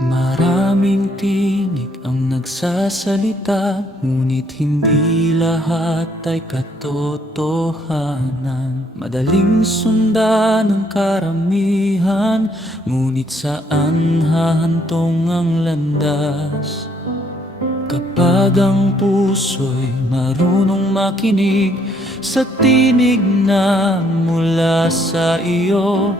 Maraming tinig ang nagsasalita, ngunit hindi lahat ay katotohanan. Madaling sundan ng karamihan, ngunit saan hahantong ang landas? Kapag ang puso'y marunong makinig sa tinig na mula sa iyo,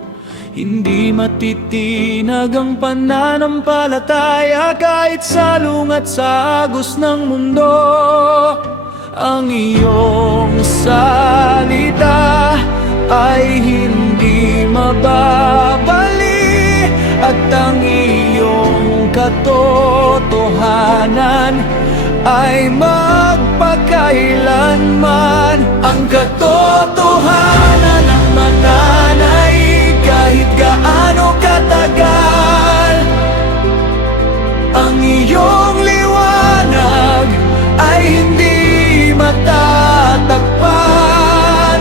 hindi matitinag ang pananampalataya kahit salung at sa agos ng mundo. Ang iyong salita ay hindi mababali, at ang iyong katotohanan ay magpakailanman. Ang katotohanan ang mananaig kahit gaano katagal. Ang iyong liwanag ay hindi matatakpan.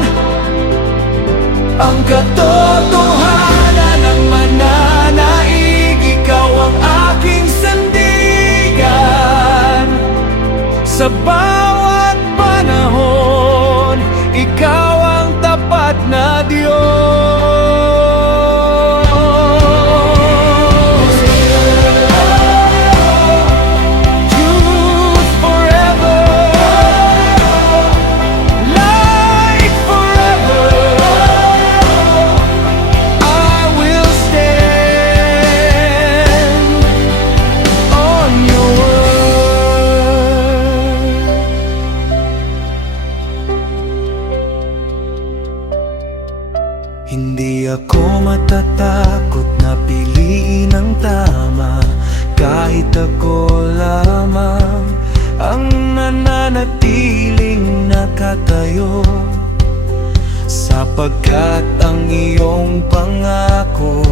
Ang katotohanan ang mananaig, ikaw ang aking sandigan. Sa bawat panahon, ikaw ang tapat na Diyos. Hindi ako matatakot na piliin ang tama, kahit ako lamang ang nananatiling nakatayo. Sapagkat ang iyong pangako